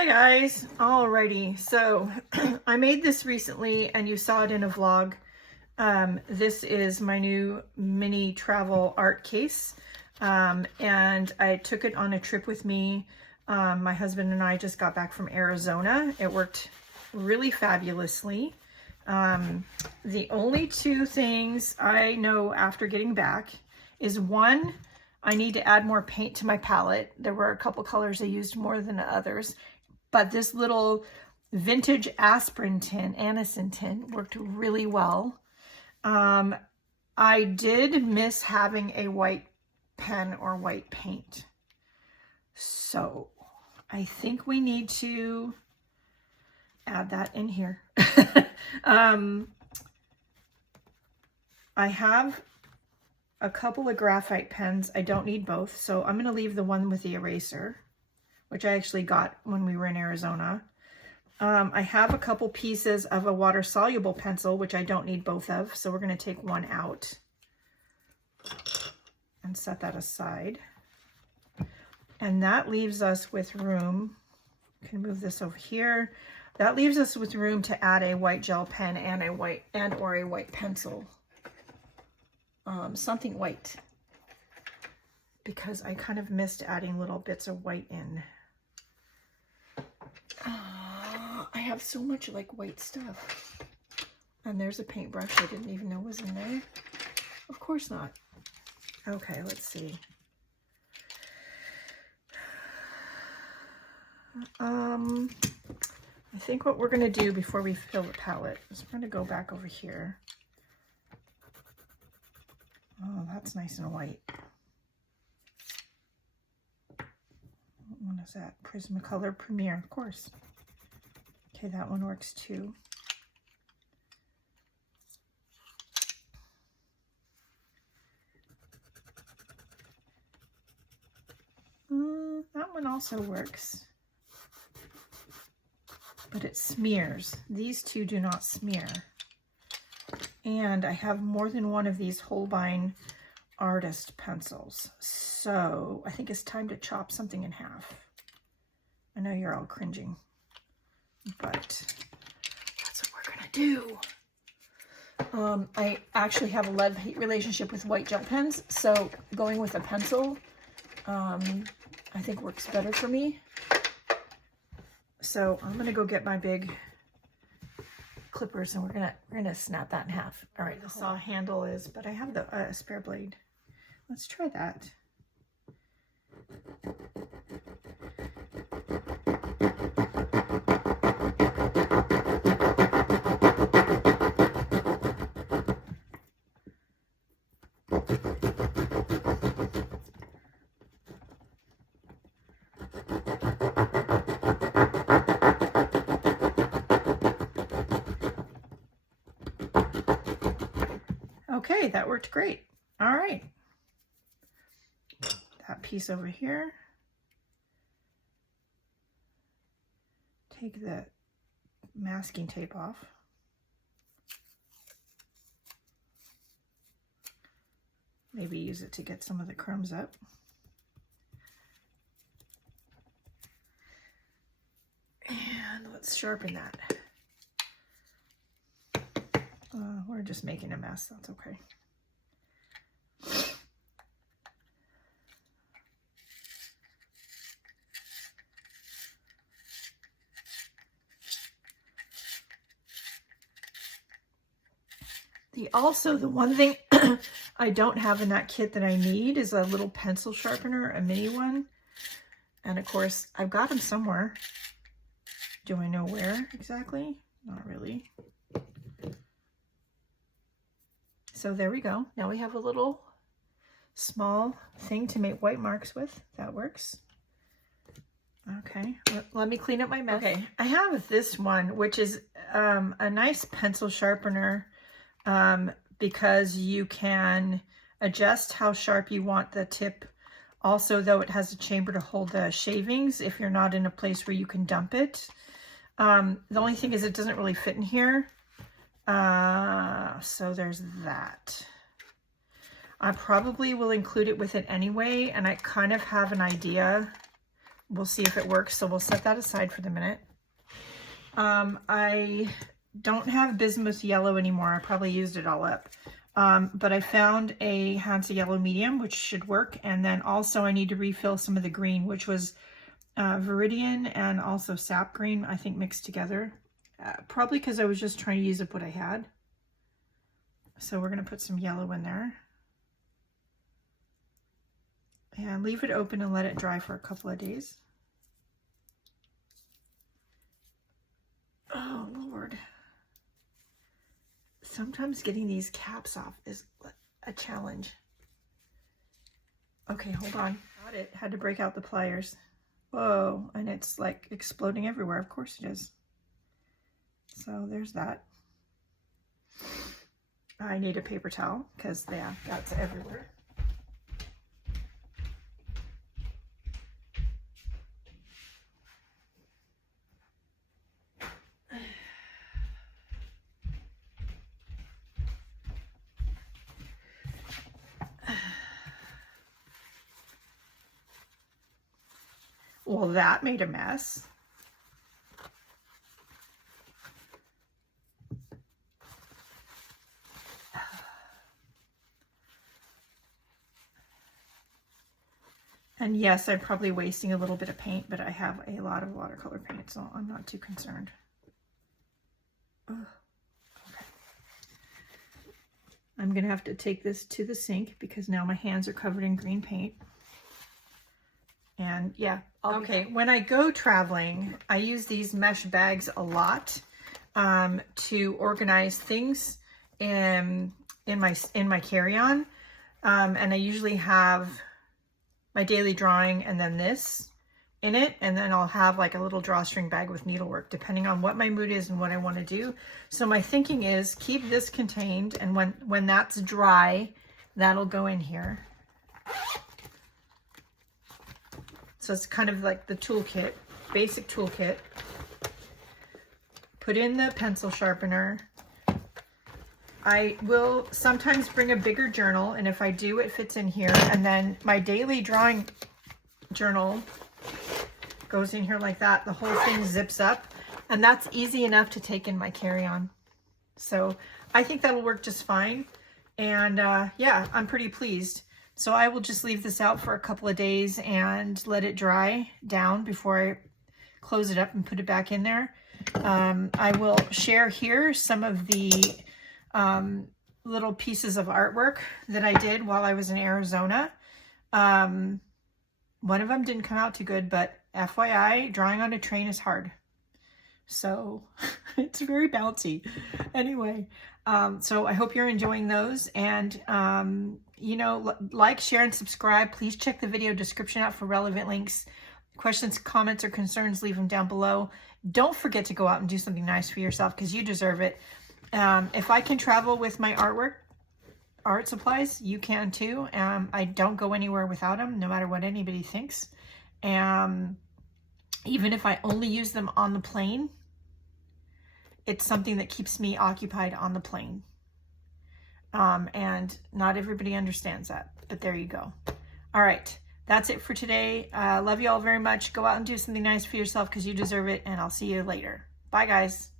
Hi guys, alrighty, so I made this recently and you saw it in a vlog. This is my new mini travel art case, and I took it on a trip with me. My husband and I just got back from Arizona. It worked really fabulously. The only two things I know after getting back is one, I need to add more paint to my palette. There were a couple colors I used more than others, but this little vintage aspirin tin, Anacin tin, worked really well. I did miss having a white pen or white paint. So I think we need to add that in here. I have a couple of graphite pens. I don't need both, so I'm going to leave the one with the eraser, which I actually got when we were in Arizona. I have a couple pieces of a water-soluble pencil, which I don't need both of, so we're going to take one out and set that aside. And that leaves us with room. I can move this over here. That leaves us with room to add a white gel pen and a white or a white pencil. Something white, because I kind of missed adding little bits of white in. I have so much like white stuff. And there's a paintbrush I didn't even know was in there. Of course not. Okay, let's see. I think what we're going to do before we fill the palette is we're going to go back over here. Oh, that's nice and white. What one is that? Prismacolor Premier, of course. Okay, that one works too. That one also works. But it smears. These two do not smear. And I have more than one of these Holbein artist pencils. So I think it's time to chop something in half. I know you're all cringing, but that's what we're gonna do. I actually have a love-hate relationship with white gel pens, so going with a pencil, I think works better for me. So I'm gonna go get my big clippers and we're gonna snap that in half. All right, the saw handle is, but I have the spare blade. Let's try that. Okay, that worked great. All right. That piece over here. Take the masking tape off. Maybe use it to get some of the crumbs up. And let's sharpen that. We're just making a mess, that's okay. The one thing I don't have in that kit that I need is a little pencil sharpener, a mini one. And of course, I've got them somewhere. Do I know where exactly? Not really. So there we go. Now we have a little small thing to make white marks with. That works. Okay, let me clean up my mess. Okay, I have this one, which is a nice pencil sharpener, because you can adjust how sharp you want the tip. Also, though, it has a chamber to hold the shavings if you're not in a place where you can dump it. The only thing is it doesn't really fit in here. So there's that. I probably will include it with it anyway, and I kind of have an idea we'll see if it works. So we'll set that aside for the minute. I don't have bismuth yellow anymore. I probably used it all up. But I found a Hansa yellow medium, which should work. And then also I need to refill some of the green, which was Viridian and also sap green, I think mixed together. Probably because I was just trying to use up what I had. So we're going to put some yellow in there. And leave it open and let it dry for a couple of days. Oh, Lord. Sometimes getting these caps off is a challenge. Okay, hold on. Got it. Had to break out the pliers. Whoa, and it's like exploding everywhere. Of course it is. So there's that. I need a paper towel because, yeah, that's everywhere. Well, that made a mess. And yes, I'm probably wasting a little bit of paint, but I have a lot of watercolor paint, so I'm not too concerned. Ugh. Okay. I'm gonna have to take this to the sink because now my hands are covered in green paint. And yeah, okay, when I go traveling, I use these mesh bags a lot to organize things in my carry-on. And I usually have my daily drawing and then this in it, and then I'll have like a little drawstring bag with needlework depending on what my mood is and what I want to do. So my thinking is keep this contained, and when that's dry, that'll go in here. So it's kind of like the toolkit, basic toolkit. Put in the pencil sharpener. I will sometimes bring a bigger journal, and if I do, it fits in here. And then my daily drawing journal goes in here like that. The whole thing zips up, and that's easy enough to take in my carry-on. So I think that'll work just fine. And yeah, I'm pretty pleased. So I will just leave this out for a couple of days and let it dry down before I close it up and put it back in there. I will share here some of the little pieces of artwork that I did while I was in Arizona. One of them didn't come out too good, but FYI, drawing on a train is hard. So it's very bouncy. Anyway, so I hope you're enjoying those. And, you know, like, share, and subscribe. Please check the video description out for relevant links. Questions, comments, or concerns, leave them down below. Don't forget to go out and do something nice for yourself because you deserve it. If I can travel with my art supplies, you can too. I don't go anywhere without them, no matter what anybody thinks. Even if I only use them on the plane, it's something that keeps me occupied on the plane. And not everybody understands that, but there you go. All right, that's it for today. Love you all very much. Go out and do something nice for yourself because you deserve it, and I'll see you later. Bye, guys.